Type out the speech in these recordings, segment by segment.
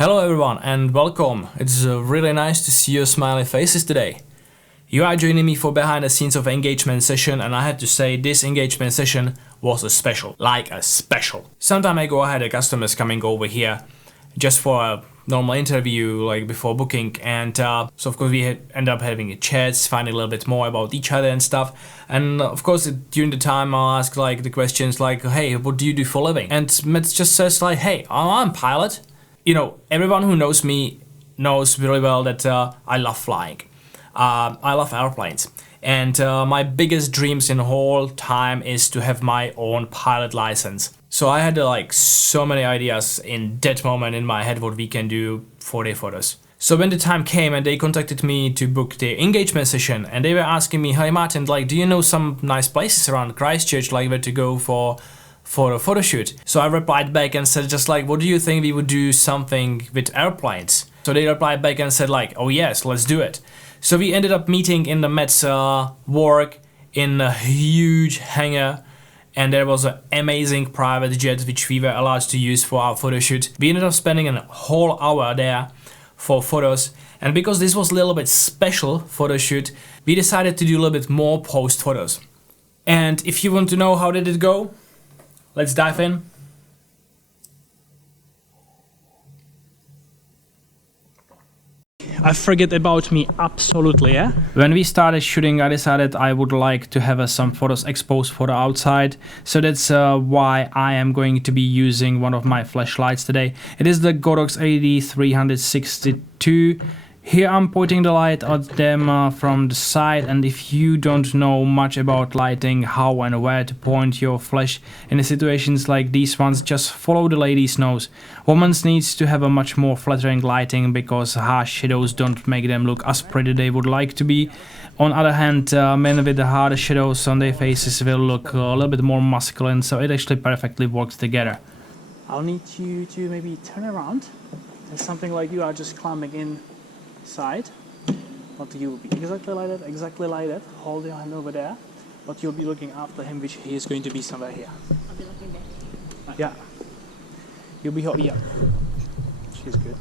Hello everyone and welcome. It's really nice to see your smiley faces today. You are joining me for behind the scenes of engagement session, and I have to say this engagement session was a special. Some time ago I had a customers coming over here just for a normal interview like before booking, and so of course we end up having a chats, finding a little bit more about each other and stuff. And of course during the time I ask like the questions like, hey, what do you do for a living? And Matt just says like, hey, I'm a pilot. You know, everyone who knows me knows really well that I love flying. I love airplanes. And my biggest dreams in the whole time is to have my own pilot license. So I had like so many ideas in that moment in my head what we can do for their photos. So when the time came and they contacted me to book the engagement session, and they were asking me, hey Martin, like, do you know some nice places around Christchurch like where to go for a photo shoot? So I replied back and said just like, what do you think we would do something with airplanes? So they replied back and said like, oh yes, let's do it. So we ended up meeting in the Matt's work in a huge hangar, and there was an amazing private jet which we were allowed to use for our photo shoot. We ended up spending a whole hour there for photos, and because this was a little bit special photo shoot, we decided to do a little bit more post photos. And if you want to know how did it go, let's dive in. I forget about me absolutely, yeah? When we started shooting, I decided I would like to have some photos exposed for the outside. So that's why I am going to be using one of my flashlights today. It is the Godox AD362. Here I'm pointing the light at them from the side, and if you don't know much about lighting, how and where to point your flash in situations like these ones, just follow the lady's nose. Women needs to have a much more flattering lighting because harsh shadows don't make them look as pretty they would like to be. On the other hand, men with the harder shadows on their faces will look a little bit more masculine, so it actually perfectly works together. I'll need you to maybe turn around. There's something like you are just climbing in side, but you will be exactly like that, hold your hand over there, but you'll be looking after him, which he is going to be somewhere here. I'll be looking back. Yeah. You'll be here. She's good.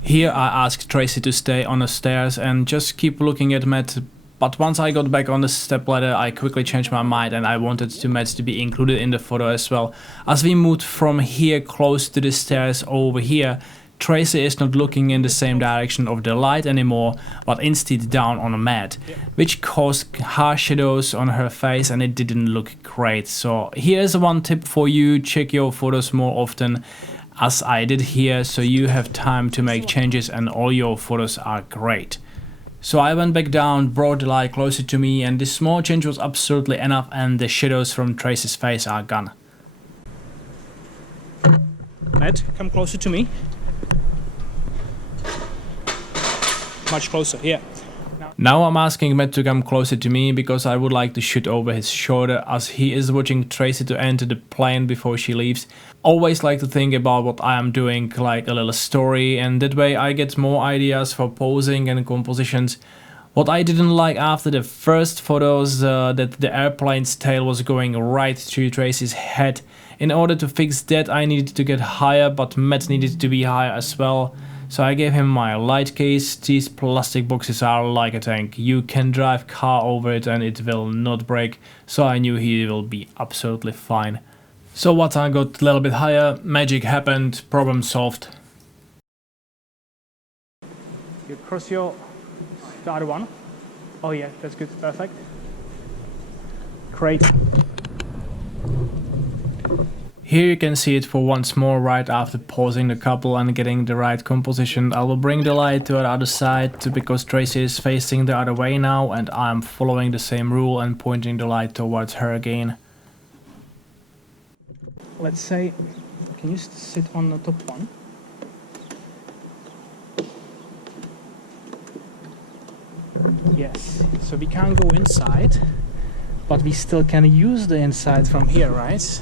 Here I asked Tracy to stay on the stairs and just keep looking at Matt, but once I got back on the stepladder I quickly changed my mind and I wanted Matt to be included in the photo as well. As we moved from here close to the stairs over here, Tracy is not looking in the same direction of the light anymore, but instead down on Matt, which caused harsh shadows on her face and it didn't look great. So here's one tip for you: check your photos more often, as I did here, so you have time to make changes and all your photos are great. So I went back down, brought the light closer to me, and this small change was absolutely enough, and the shadows from Tracy's face are gone. Matt, come closer to me. Much closer, yeah. Now I'm asking Matt to come closer to me because I would like to shoot over his shoulder as he is watching Tracy to enter the plane before she leaves. Always like to think about what I am doing like a little story, and that way I get more ideas for posing and compositions. What I didn't like after the first photos that the airplane's tail was going right through Tracy's head. In order to fix that I needed to get higher, but Matt needed to be higher as well. So I gave him my light case. These plastic boxes are like a tank. You can drive car over it and it will not break. So I knew he will be absolutely fine. So once I got a little bit higher, magic happened, problem solved. You cross the other one. Oh yeah, that's good, perfect. Great. Here you can see it for once more right after pausing the couple and getting the right composition. I will bring the light to the other side because Tracy is facing the other way now, and I'm following the same rule and pointing the light towards her again. Let's say, can you sit on the top one? Yes, so we can't go inside, but we still can use the inside from here, right?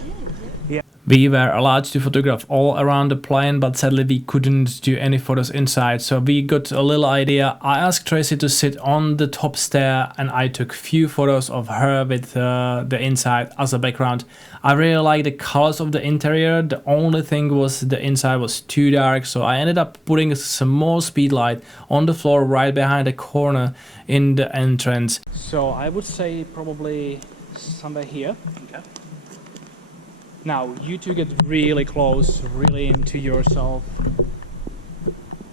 We were allowed to photograph all around the plane, but sadly we couldn't do any photos inside, so we got a little idea. I asked Tracy to sit on the top stair and I took few photos of her with the inside as a background. I really like the colors of the interior. The only thing was the inside was too dark, so I ended up putting a small speed light on the floor right behind the corner in the entrance. So I would say probably somewhere here. Okay. Now, you two get really close, really into yourself.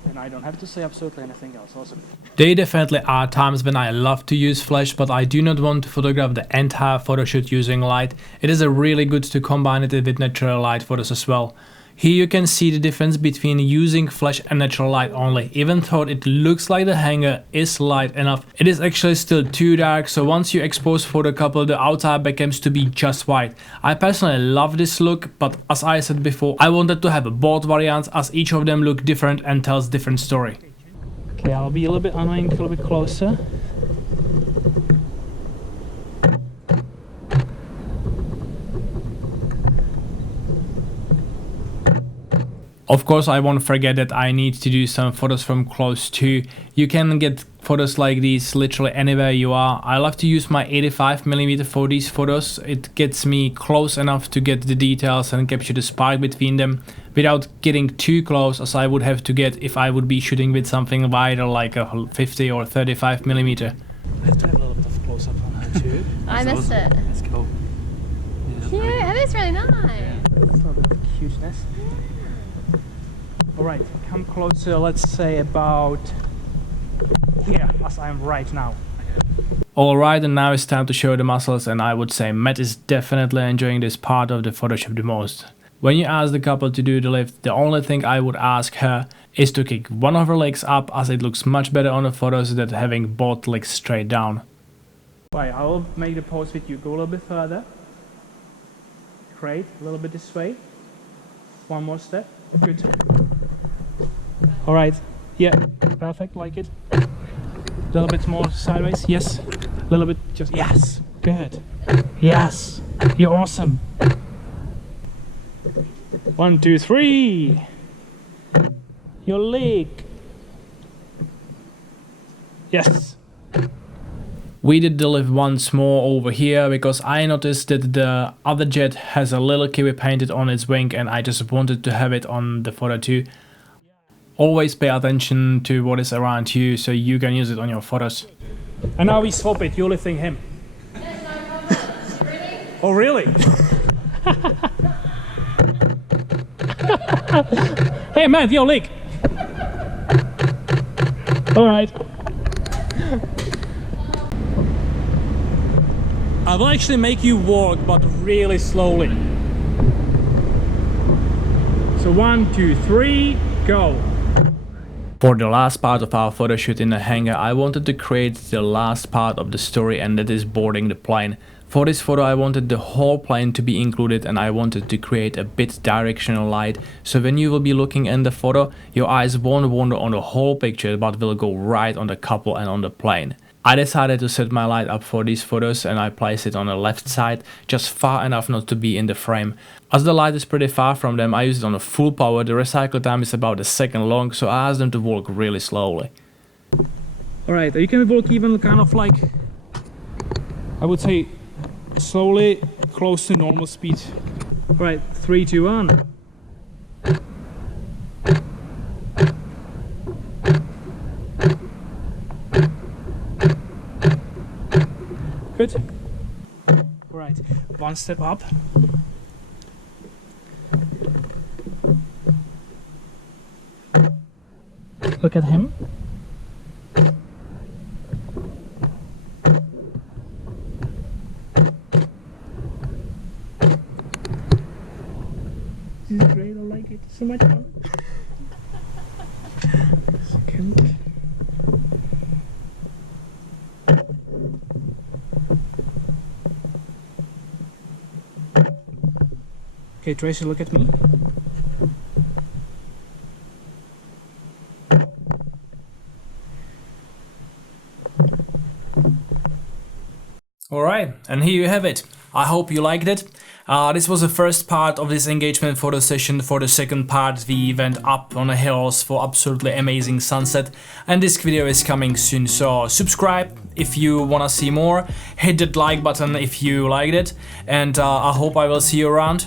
And I don't have to say absolutely anything else. Awesome. There definitely are times when I love to use flash, but I do not want to photograph the entire photo shoot using light. It is really good to combine it with natural light photos as well. Here you can see the difference between using flash and natural light only. Even though it looks like the hangar is light enough, it is actually still too dark, so once you expose for the couple, the outside backends to be just white. I personally love this look, but as I said before, I wanted to have both variants as each of them look different and tells different story. Okay, I'll be a little bit annoying, a little bit closer. Of course, I won't forget that I need to do some photos from close too. You can get photos like these literally anywhere you are. I love to use my 85mm for these photos. It gets me close enough to get the details and capture the spark between them without getting too close as I would have to get if I would be shooting with something wider like a 50 or 35mm. I have to have a little bit of close up on her too. I missed it. Let's go. Cute, it is really nice. Yeah, that's a little bit of cuteness. Alright, come closer, let's say about here, as I am right now. Alright, and now it's time to show the muscles, and I would say Matt is definitely enjoying this part of the photoshop the most. When you ask the couple to do the lift, the only thing I would ask her is to kick one of her legs up, as it looks much better on the photos than having both legs straight down. Right, I will make the pose with you. Go a little bit further. Great, a little bit this way. One more step. Good. Alright, yeah, perfect, like it. A little bit more sideways, yes. A little bit, just, yes, good. Yes, you're awesome. 1, 2, 3. Your leg. Yes. We did the lift once more over here because I noticed that the other jet has a little kiwi painted on its wing and I just wanted to have it on the photo too. Always pay attention to what is around you so you can use it on your photos. And now we swap it, you're lifting him. Really? Oh really? Hey man, your leg. Alright. I will actually make you walk, but really slowly. So 1, 2, 3, go. For the last part of our photo shoot in the hangar, I wanted to create the last part of the story, and that is boarding the plane. For this photo I wanted the whole plane to be included, and I wanted to create a bit directional light, so when you will be looking in the photo, your eyes won't wander on the whole picture but will go right on the couple and on the plane. I decided to set my light up for these photos and I placed it on the left side, just far enough not to be in the frame. As the light is pretty far from them, I used it on a full power. The recycle time is about a second long, so I asked them to walk really slowly. Alright, you can walk even kind of like, I would say, slowly, close to normal speed. Alright, 3, 2, 1. Good. Right, one step up. Look at him. This is great, I like it. So much fun. Second. Okay, Tracy, look at me. Alright, and here you have it. I hope you liked it. This was the first part of this engagement photo session. For the second part we went up on the hills for absolutely amazing sunset, and this video is coming soon, so subscribe if you wanna see more, hit that like button if you liked it, and I hope I will see you around.